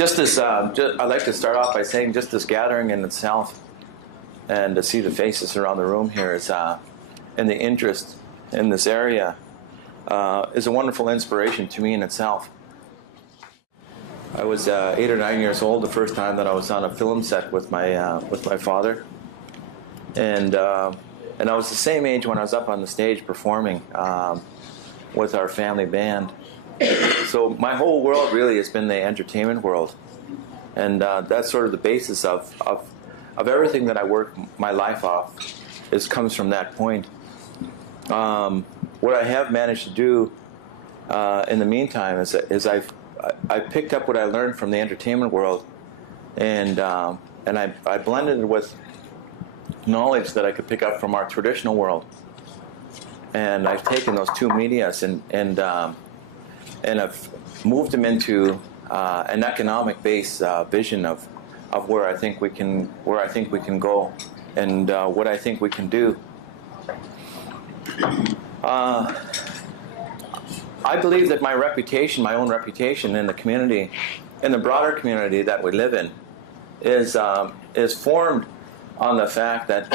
Just this, I'd like to start off by saying just this gathering in itself, and to see the faces around the room here is, and the interest in this area is a wonderful inspiration to me in itself. I was 8 or 9 years old the first time that I was on a film set with my father, and I was the same age when I was up on the stage performing with our family band. So my whole world really has been the entertainment world, and that's sort of the basis of everything that I work my life off. Comes from that point. What I have managed to do in the meantime is I picked up what I learned from the entertainment world, and I blended it with knowledge that I could pick up from our traditional world, and I've taken those two medias and I've moved them into an economic-based vision of where I think we can go, and what I think we can do. I believe that my reputation, my own reputation in the community, in the broader community that we live in, is formed on the fact that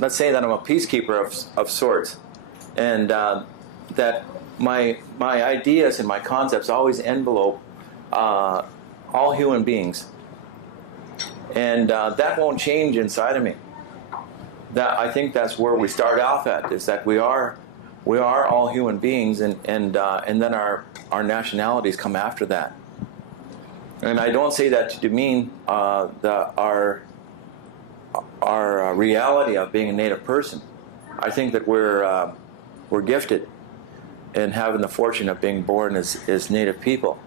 let's say that I'm a peacekeeper of sorts, and that my ideas and my concepts always envelope all human beings, and that won't change inside of me. That I think that's where we start off at, is that we are all human beings, and then our nationalities come after that. And I don't say that to demean our reality of being a Native person. I think that we're gifted in having the fortune of being born as Native people,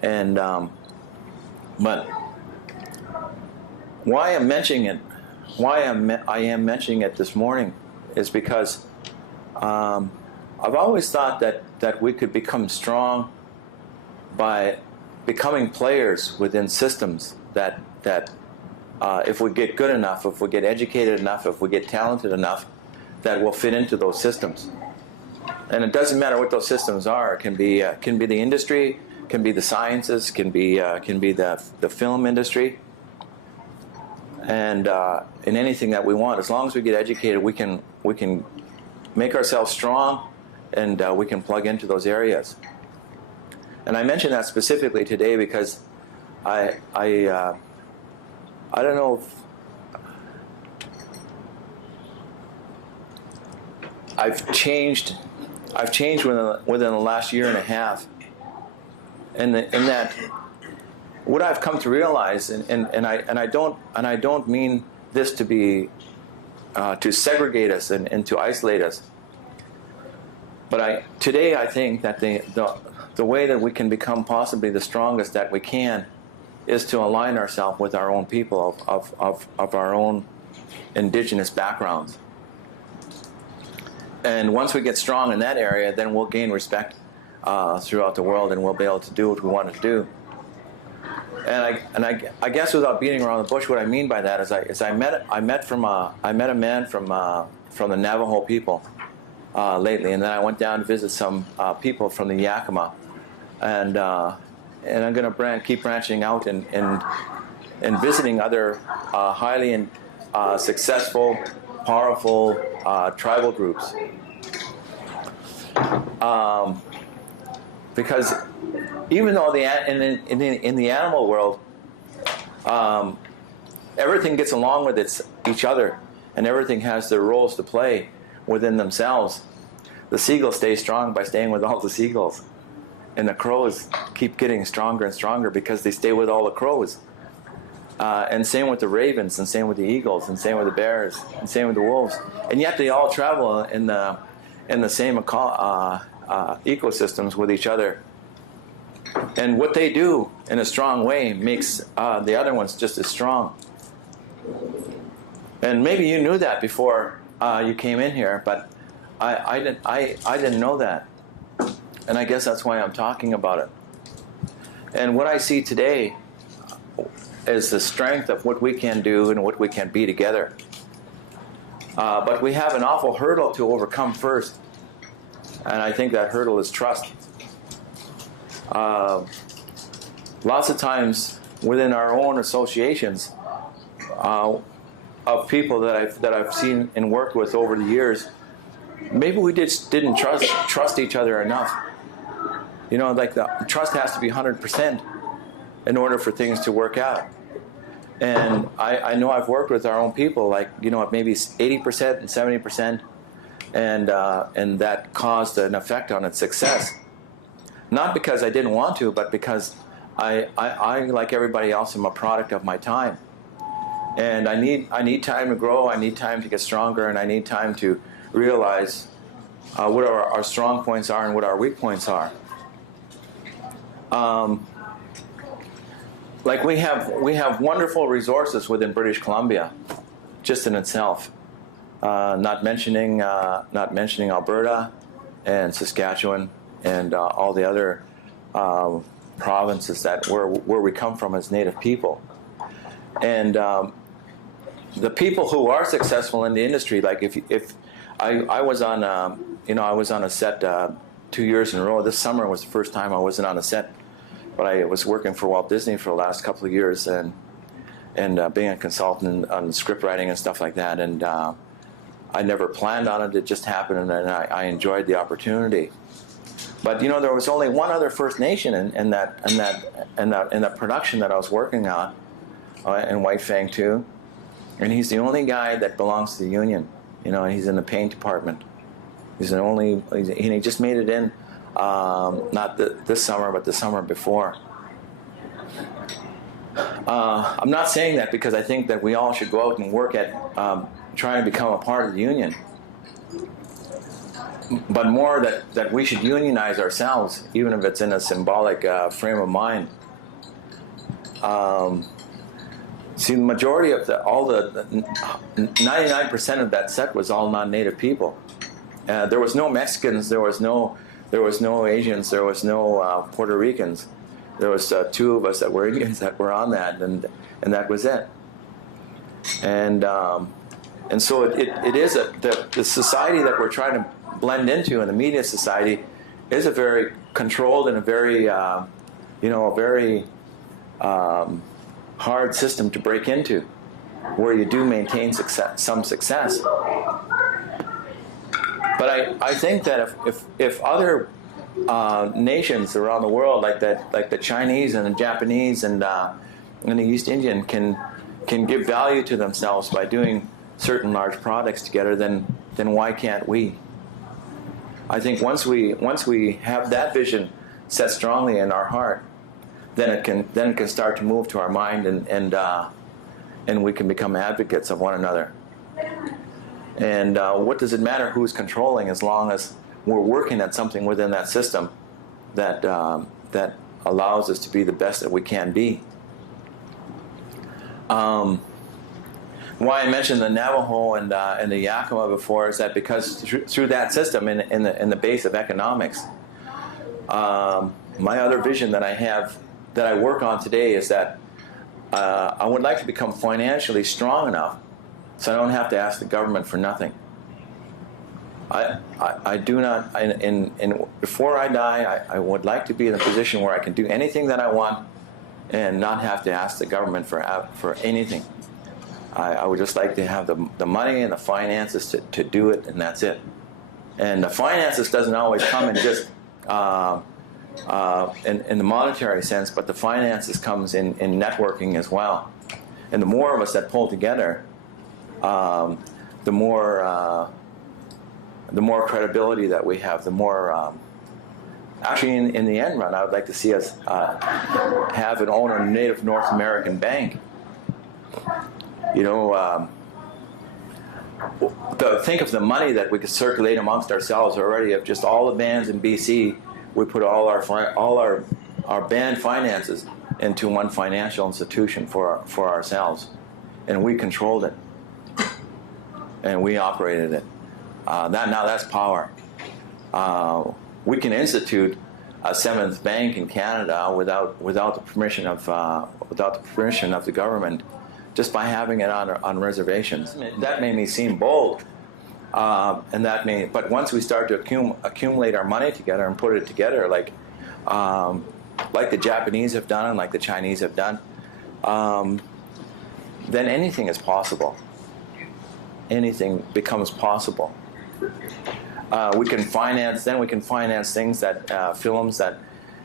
and but why I'm mentioning it. Why I am mentioning it this morning is because I've always thought that we could become strong by becoming players within systems that if we get good enough, if we get educated enough, if we get talented enough, that will fit into those systems. And it doesn't matter what those systems are. It can be the industry, can be the sciences, can be the film industry, and in anything that we want. As long as we get educated, we can make ourselves strong, and we can plug into those areas. And I mention that specifically today because I don't know if I've changed within the last year and a half, in that what I've come to realize, and I don't mean this to be to segregate us and to isolate us, but today I think that the way that we can become possibly the strongest that we can is to align ourselves with our own people of our own indigenous backgrounds. And once we get strong in that area, then we'll gain respect throughout the world, and we'll be able to do what we want to do. And I guess without beating around the bush, what I mean by that is I met a man from the Navajo people lately, and then I went down to visit some people from the Yakima, and I'm going to keep branching out and visiting other highly successful, powerful tribal groups, because even though in the animal world, everything gets along with each other, and everything has their roles to play within themselves, the seagulls stay strong by staying with all the seagulls, and the crows keep getting stronger and stronger because they stay with all the crows. And same with the ravens, and same with the eagles, and same with the bears, and same with the wolves. And yet they all travel in the same ecosystems with each other. And what they do in a strong way makes the other ones just as strong. And maybe you knew that before you came in here, but I didn't know that. And I guess that's why I'm talking about it. And what I see today is the strength of what we can do and what we can be together. But we have an awful hurdle to overcome first. And I think that hurdle is trust. lots of times within our own associations of people that I've seen and worked with over the years, maybe we just didn't trust each other enough. You know, like the trust has to be 100% in order for things to work out. And I know I've worked with our own people, like, you know, maybe 80% and 70%, and that caused an effect on its success. Not because I didn't want to, but because I like everybody else, am a product of my time. And I need time to grow, I need time to get stronger, and I need time to realize what our strong points are and what our weak points are. Like we have wonderful resources within British Columbia, just in itself. Not mentioning Alberta and Saskatchewan and all the other provinces that where we come from as Native people. And the people who are successful in the industry, like if I was on I was on a set 2 years in a row. This summer was the first time I wasn't on a set, but I was working for Walt Disney for the last couple of years and being a consultant on script writing and stuff like that. And I never planned on it; it just happened, and I enjoyed the opportunity. But you know, there was only one other First Nation in that production that I was working on, in White-Fang too, and he's the only guy that belongs to the union. You know, and he's in the paint department. He's the only. He just made it in, not this summer, but the summer before. I'm not saying that because I think that we all should go out and work at trying to become a part of the union, but more that we should unionize ourselves, even if it's in a symbolic frame of mind. See, the majority of all the 99% of that set was all non-native people. There was no Mexicans, there was no Asians, there was no Puerto Ricans. There was two of us that were Indians that were on that, and that was it. And so it is the society that we're trying to blend into, in the media society, is a very controlled and a very very hard system to break into, where you do maintain some success. But I think that if other nations around the world, like the Chinese and the Japanese and the East Indian, can give value to themselves by doing certain large projects together, then why can't we? I think once we have that vision set strongly in our heart, then it can start to move to our mind, and we can become advocates of one another. And what does it matter who's controlling, as long as we're working at something within that system that allows us to be the best that we can be. Why I mentioned the Navajo and the Yakima before is that because through that system, in the base of economics, my other vision that I have, that I work on today, is that I would like to become financially strong enough so I don't have to ask the government for nothing. I do not, before I die, I would like to be in a position where I can do anything that I want and not have to ask the government for anything. I would just like to have the money and the finances to do it, and that's it. And the finances doesn't always come in just in the monetary sense, but the finances comes in networking as well. And the more of us that pull together, the more credibility that we have, the more. Actually, in the end run, I would like to see us have and own a native North American bank. You know, think of the money that we could circulate amongst ourselves already. Of just all the bands in BC, we put all our band finances into one financial institution for ourselves, and we controlled it, and we operated it. That's power. We can institute a seventh bank in Canada without the permission of the government, just by having it on reservations. That made me seem bold, but once we start to accumulate our money together and put it together, like like the Japanese have done and like the Chinese have done, then anything is possible. Anything becomes possible. We can finance things that films that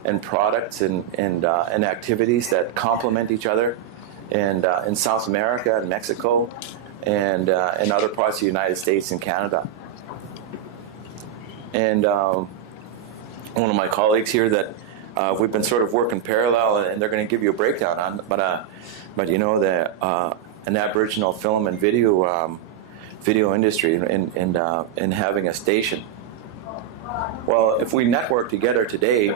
and products and activities that complement each other, and in South America and Mexico, and in other parts of the United States and Canada. And one of my colleagues here that we've been sort of working parallel, and they're going to give you a breakdown on, but you know, an Aboriginal film and video industry and having a station. Well, if we network together today,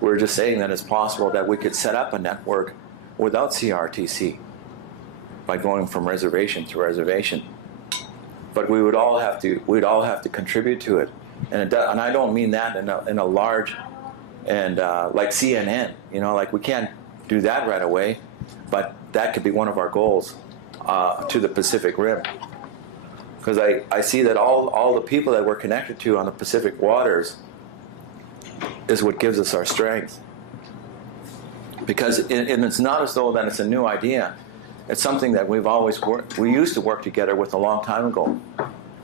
we're just saying that it's possible that we could set up a network without CRTC by going from reservation to reservation. But we'd all have to contribute to it, and I don't mean that in a large and like CNN. You know, like we can't do that right away, but that could be one of our goals to the Pacific Rim. Because I see that all the people that we're connected to on the Pacific waters is what gives us our strength. Because it's not as though that it's a new idea. It's something that we've always worked. We used to work together with a long time ago.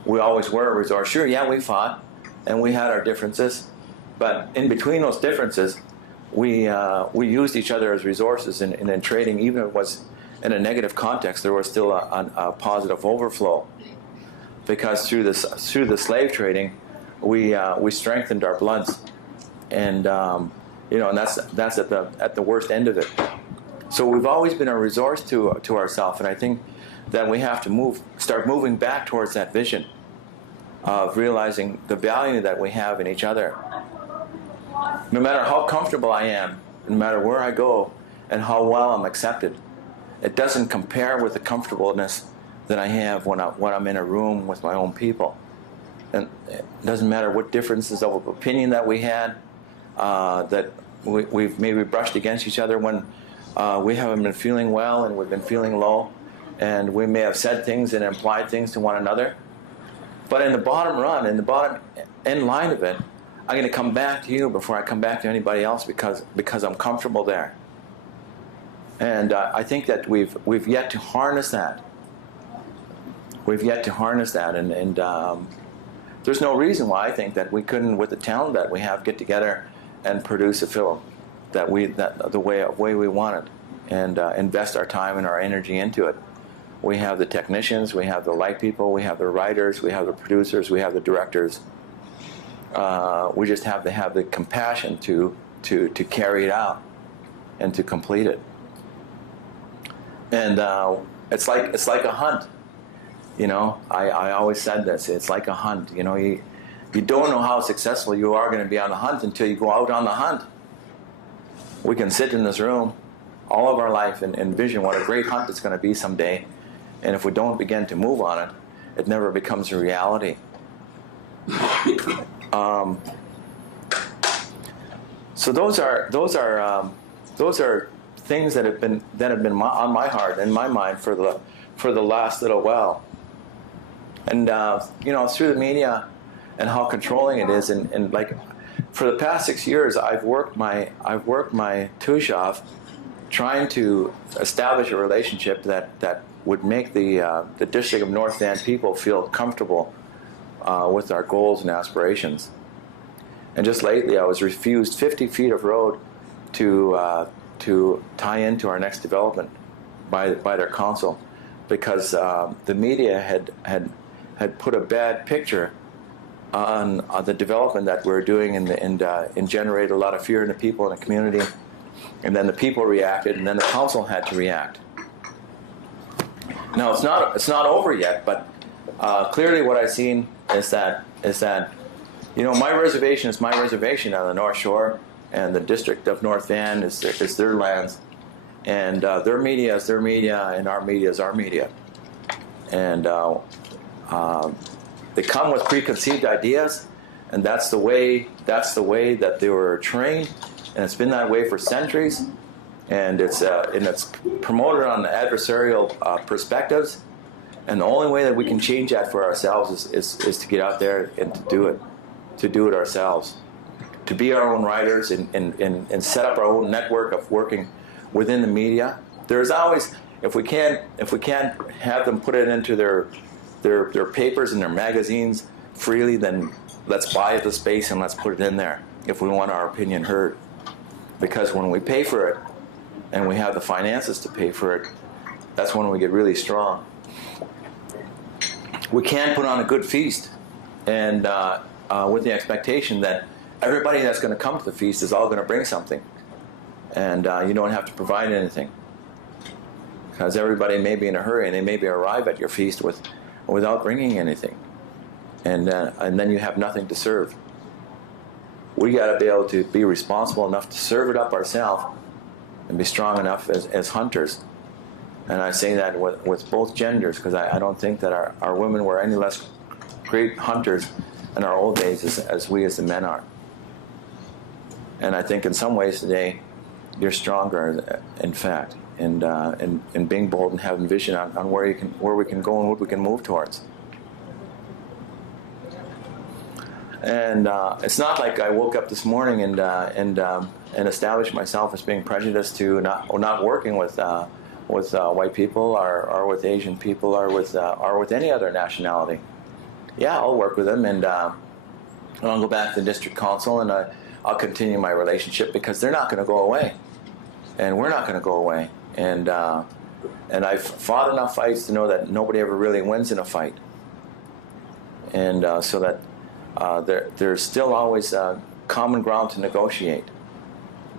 We always were a resource. Sure, yeah, we fought and we had our differences, but in between those differences, we used each other as resources, and in trading, even if it was in a negative context, there was still a positive overflow. Because through the slave trading, we strengthened our bloods, and you know, and that's at the worst end of it. So we've always been a resource to ourselves, and I think that we have to start moving back towards that vision of realizing the value that we have in each other. No matter how comfortable I am, no matter where I go, and how well I'm accepted, it doesn't compare with the comfortableness that I have when I'm in a room with my own people. And it doesn't matter what differences of opinion that we had, that we've maybe brushed against each other when we haven't been feeling well and we've been feeling low, and we may have said things and implied things to one another. But in the bottom run, in the bottom end line of it, I'm going to come back to you before I come back to anybody else because I'm comfortable there. And I think that we've yet to harness that. We've yet to harness that, and there's no reason why I think that we couldn't, with the talent that we have, get together and produce a film the way we want it, and invest our time and our energy into it. We have the technicians, we have the light people, we have the writers, we have the producers, we have the directors. We just have to have the compassion to carry it out and to complete it. And it's like a hunt. You know, I always said this. It's like a hunt. You know, you don't know how successful you are going to be on the hunt until you go out on the hunt. We can sit in this room all of our life and envision what a great hunt it's going to be someday, and if we don't begin to move on it, it never becomes a reality. So those are things that have been on my heart and my mind for the last little while. And you know, through the media and how controlling it is, and like for the past 6 years, I've worked my tush off trying to establish a relationship that would make the District of North Van people feel comfortable with our goals and aspirations. And just lately, I was refused 50 feet of road to tie into our next development by their council, because the media had put a bad picture on the development that we're doing and generated a lot of fear in the people in the community. And then the people reacted, and then the council had to react. Now it's not over yet, but clearly what I've seen is that you know, my reservation is my reservation on the North Shore, and the District of North Van is their lands, and their media is their media, and our media is our media. And they come with preconceived ideas, and that's the way that they were trained, and it's been that way for centuries. And it's promoted on the adversarial perspectives, and the only way that we can change that for ourselves is to get out there and to do it ourselves, to be our own writers and set up our own network of working within the media. There's always, if we can't have them put it into their papers and their magazines freely, then let's buy the space and let's put it in there if we want our opinion heard. Because when we pay for it and we have the finances to pay for it, that's when we get really strong. We can put on a good feast, and with the expectation that everybody that's going to come to the feast is all going to bring something, and you don't have to provide anything, because everybody may be in a hurry and they maybe arrive at your feast without bringing anything, and then you have nothing to serve. We got to be able to be responsible enough to serve it up ourselves and be strong enough as hunters. And I say that with both genders, because I don't think that our women were any less great hunters in our old days as we as the men are. And I think in some ways today, you're stronger, in fact, in being bold and having vision on where we can go and what we can move towards. And it's not like I woke up this morning and established myself as being prejudiced to not working with white people or with Asian people or with any other nationality. Yeah, I'll work with them, and I'll go back to the district council, and I'll continue my relationship, because they're not going to go away, and we're not going to go away. And I've fought enough fights to know that nobody ever really wins in a fight, and so that there's still always common ground to negotiate,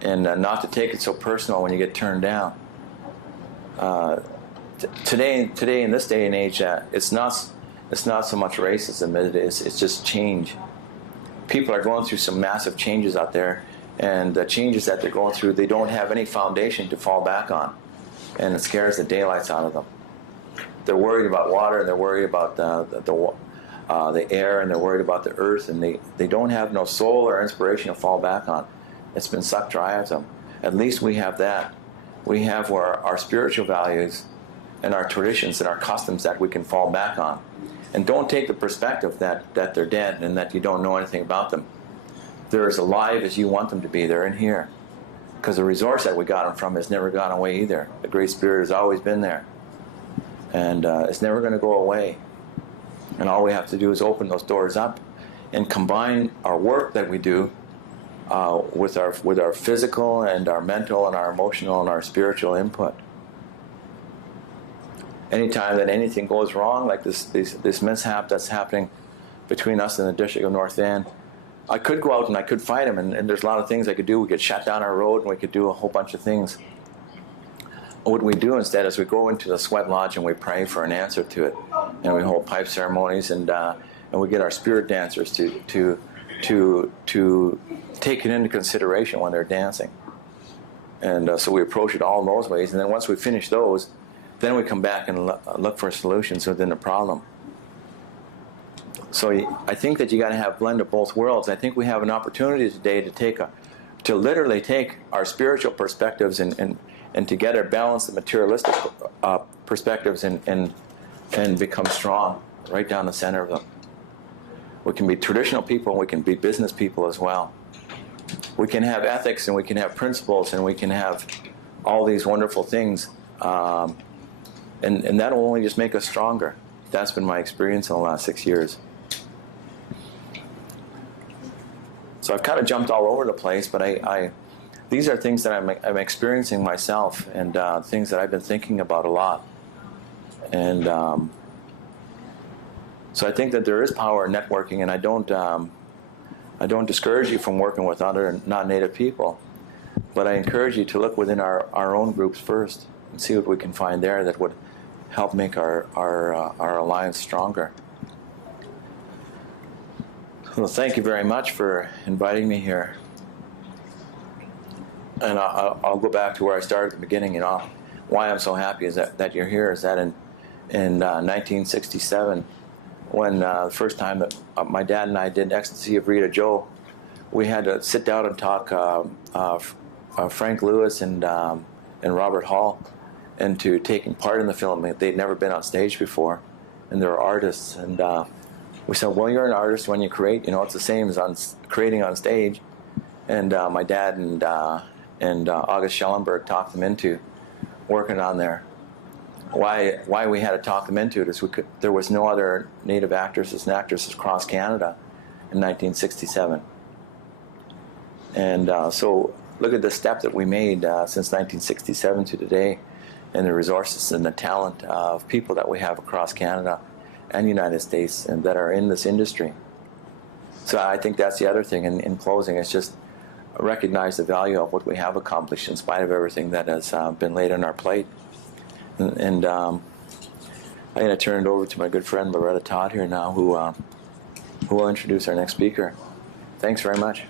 and not to take it so personal when you get turned down. Today in this day and age, it's not so much racism as it's just change. People are going through some massive changes out there, and the changes that they're going through, they don't have any foundation to fall back on, and it scares the daylights out of them. They're worried about water, and they're worried about the air, and they're worried about the earth, and they don't have no soul or inspiration to fall back on. It's been sucked dry of them. At least we have that. We have our spiritual values and our traditions and our customs that we can fall back on. And don't take the perspective that they're dead and that you don't know anything about them. They're as alive as you want them to be. They're in here. Because the resource that we got them from has never gone away either. The Great Spirit has always been there. And it's never going to go away. And all we have to do is open those doors up and combine our work that we do with our physical and our mental and our emotional and our spiritual input. Anytime that anything goes wrong, like this mishap that's happening between us and the District of North Van, I could go out and I could fight him, and there's a lot of things I could do. We could shut down our road, and we could do a whole bunch of things. What we do instead is we go into the sweat lodge and we pray for an answer to it, and we hold pipe ceremonies, and we get our spirit dancers to take it into consideration when they're dancing. And so we approach it all in those ways, and then once we finish those, then we come back and look for solutions within the problem. So I think that you got to have a blend of both worlds. I think we have an opportunity today to literally take our spiritual perspectives and together balance the materialistic perspectives and become strong right down the center of them. We can be traditional people, and we can be business people as well. We can have ethics, and we can have principles, and we can have all these wonderful things. And that'll only just make us stronger. That's been my experience in the last 6 years. So I've kind of jumped all over the place, but these are things that I'm experiencing myself, and things that I've been thinking about a lot. And so I think that there is power in networking, and I don't discourage you from working with other non-native people, but I encourage you to look within our own groups first and see what we can find there that would help make our alliance stronger. Well, thank you very much for inviting me here. And I'll go back to where I started at the beginning. You know, why I'm so happy is that you're here is that in 1967, when the first time that my dad and I did Ecstasy of Rita Joe, we had to sit down and talk Frank Lewis and Robert Hall into taking part in the film. They'd never been on stage before, and they're artists. And we said, well, you're an artist when you create. You know, it's the same as creating on stage. my dad and August Schellenberg talked them into working on there. Why we had to talk them into it is there was no other Native actresses and actresses across Canada in 1967. And so look at the step that we made since 1967 to today, and the resources and the talent of people that we have across Canada and the United States and that are in this industry. So I think that's the other thing in closing, is just recognize the value of what we have accomplished in spite of everything that has been laid on our plate. And I'm going to turn it over to my good friend Loretta Todd here now, who will introduce our next speaker. Thanks very much.